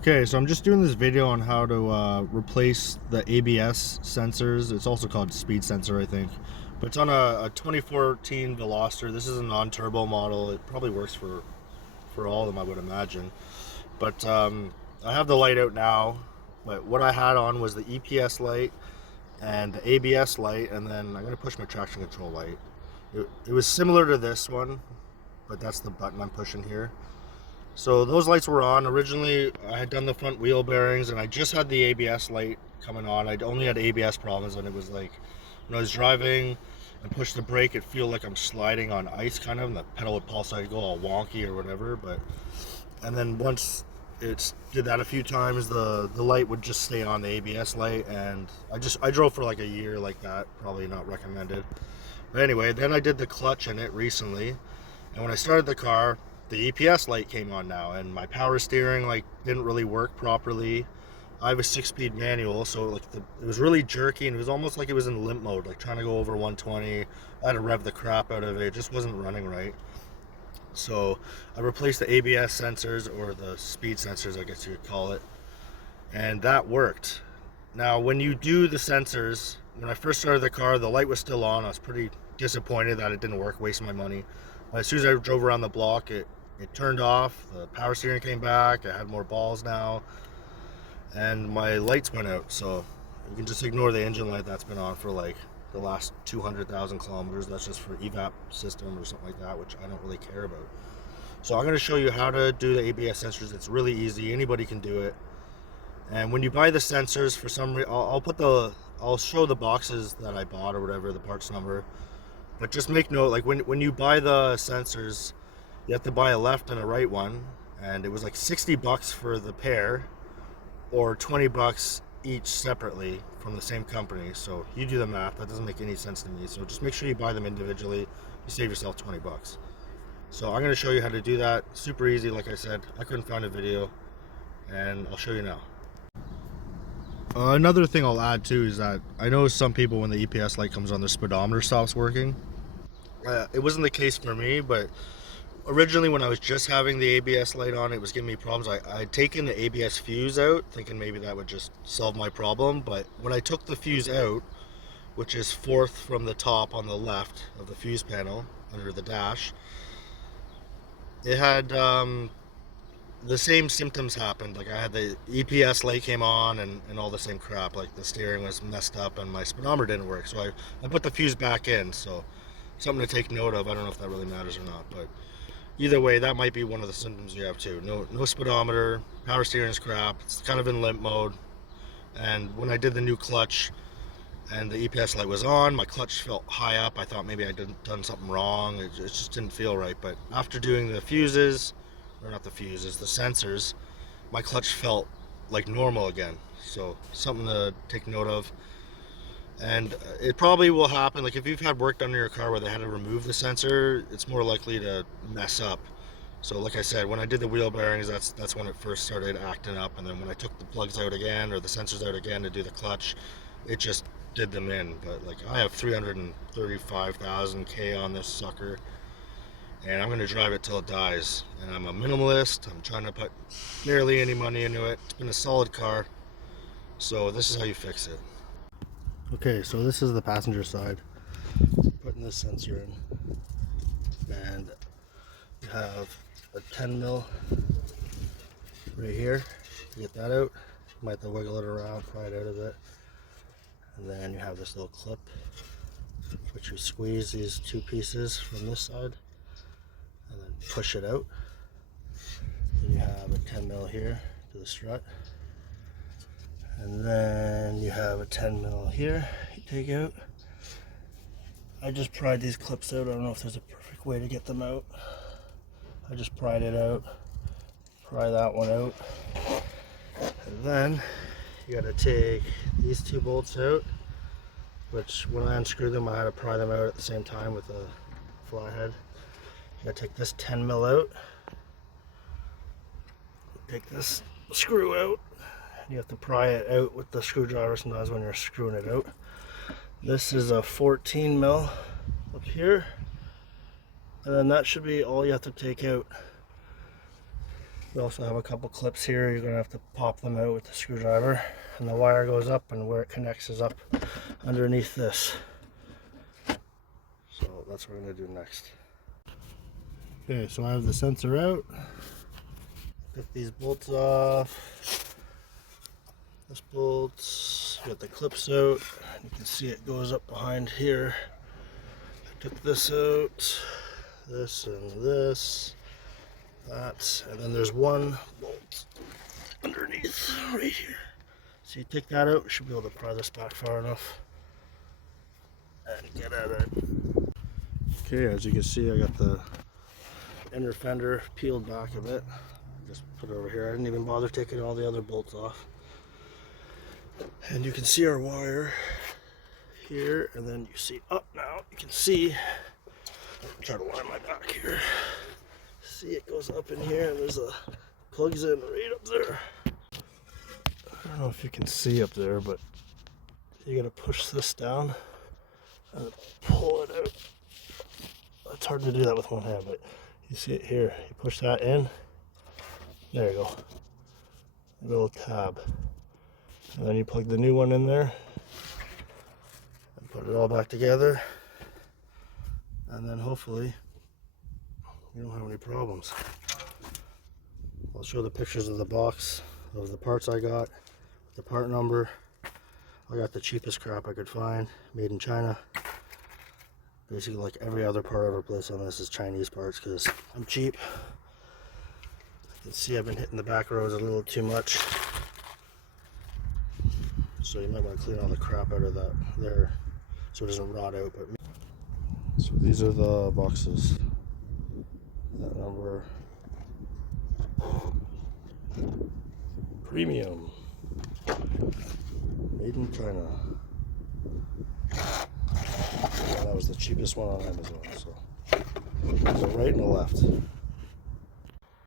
Okay, so I'm just doing this video on how to replace the ABS sensors. It's also called speed sensor, I think. But it's on a 2014 Veloster. This is a non-turbo model. It probably works for all of them, I would imagine. But I have the light out now. But what I had on was the EPS light and the ABS light, and then I'm going to push my traction control light. It was similar to this one, but that's the button I'm pushing here. So those lights were on. Originally, I had done the front wheel bearings, and I just had the ABS light coming on. I only had ABS problems, and it was like, when I was driving and push the brake, it feel like I'm sliding on ice, kind of, and the pedal would pulse, I'd go all wonky or whatever. And then once it did that a few times, the light would just stay on, the ABS light, and I drove for like a year like that. Probably not recommended. But anyway, then I did the clutch in it recently, and when I started the car, the EPS light came on now, and my power steering didn't really work properly. I have a 6-speed manual, so it was really jerky, and it was almost like it was in limp mode, like trying to go over 120. I had to rev the crap out of it. It just wasn't running right. So I replaced the ABS sensors, or the speed sensors, I guess you could call it, and that worked. Now, when you do the sensors, when I first started the car, the light was still on. I was pretty disappointed that it didn't work, wasting my money. But as soon as I drove around the block, it turned off, the power steering came back, I had more balls now, and my lights went out. So you can just ignore the engine light that's been on for like the last 200,000 kilometers. That's just for evap system or something like that, which I don't really care about. So I'm going to show you how to do the ABS sensors. It's really easy, anybody can do it. And when you buy the sensors, for some reason, I'll show the boxes that I bought or whatever, the parts number. But just make note, like when you buy the sensors, you have to buy a left and a right one, and it was like $60 for the pair, or $20 each separately from the same company. So you do the math. That doesn't make any sense to me. So just make sure you buy them individually. You save yourself $20. So I'm going to show you how to do that. Super easy, like I said. I couldn't find a video, and I'll show you now. Another thing I'll add too is that I know some people, when the EPS light comes on, their speedometer stops working. It wasn't the case for me, but originally when I was just having the ABS light on, it was giving me problems. I'd taken the ABS fuse out, thinking maybe that would just solve my problem. But when I took the fuse out, which is fourth from the top on the left of the fuse panel under the dash, it had the same symptoms happened. Like, I had the EPS light came on and all the same crap. Like, the steering was messed up and my speedometer didn't work. So I put the fuse back in. So something to take note of. I don't know if that really matters or not, but either way, that might be one of the symptoms you have too. No speedometer, power steering's crap, it's kind of in limp mode. And when I did the new clutch and the EPS light was on, my clutch felt high up. I thought maybe I'd done something wrong. It just didn't feel right. But after doing the fuses, or not the fuses, the sensors, my clutch felt like normal again. So something to take note of. And it probably will happen, like if you've had work done in your car where they had to remove the sensor, it's more likely to mess up. So like I said, when I did the wheel bearings, that's when it first started acting up. And then when I took the plugs out again, or the sensors out again to do the clutch, it just did them in. But like, I have 335,000 K on this sucker, and I'm going to drive it till it dies. And I'm a minimalist. I'm trying to put barely any money into it. It's been a solid car. So this is how you fix it. Okay, so this is the passenger side. Putting this sensor in, and you have a 10 mil right here. Get that out. You might have to wiggle it around, pry it out a bit, and then you have this little clip which you squeeze these two pieces from this side and then push it out. Then you have a 10 mil here to the strut. And then you have a 10 mil here you take out. I just pried these clips out. I don't know if there's a perfect way to get them out. I just pried it out. Pry that one out. And then you gotta take these two bolts out, which when I unscrewed them, I had to pry them out at the same time with the fly head. You gotta take this 10 mil out. Take this screw out. You have to pry it out with the screwdriver sometimes when you're screwing it out. This is a 14 mil up here, and then that should be all you have to take out. We also have a couple clips here. You're going to have to pop them out with the screwdriver, and the wire goes up, and where it connects is up underneath this. So that's what we're going to do next. Okay, so I have the sensor out. Get these bolts off. This bolt, get the clips out. You can see it goes up behind here. I took this out, this and this, that, and then there's one bolt underneath right here. So you take that out, you should be able to pry this back far enough and get at it. Okay, as you can see, I got the inner fender peeled back a bit. Just put it over here. I didn't even bother taking all the other bolts off. And you can see our wire here, and then you see up now. You can see, I'll try to line my back here. See, it goes up in here, and there's a plugs in right up there. I don't know if you can see up there, but you gotta push this down and pull it out. It's hard to do that with one hand, but you see it here. You push that in. There you go. A little tab. And then you plug the new one in there and put it all back together, and then hopefully you don't have any problems. I'll show the pictures of the box of the parts I got, the part number. I got the cheapest crap I could find, made in China. Basically, like every other part I ever placed on this is Chinese parts because I'm cheap. You can see I've been hitting the back rows a little too much. So you might want to clean all the crap out of that there so it doesn't rot out. But so these are the boxes. That number. Premium. Made in China. Yeah, that was the cheapest one on Amazon. So there's a right and a left.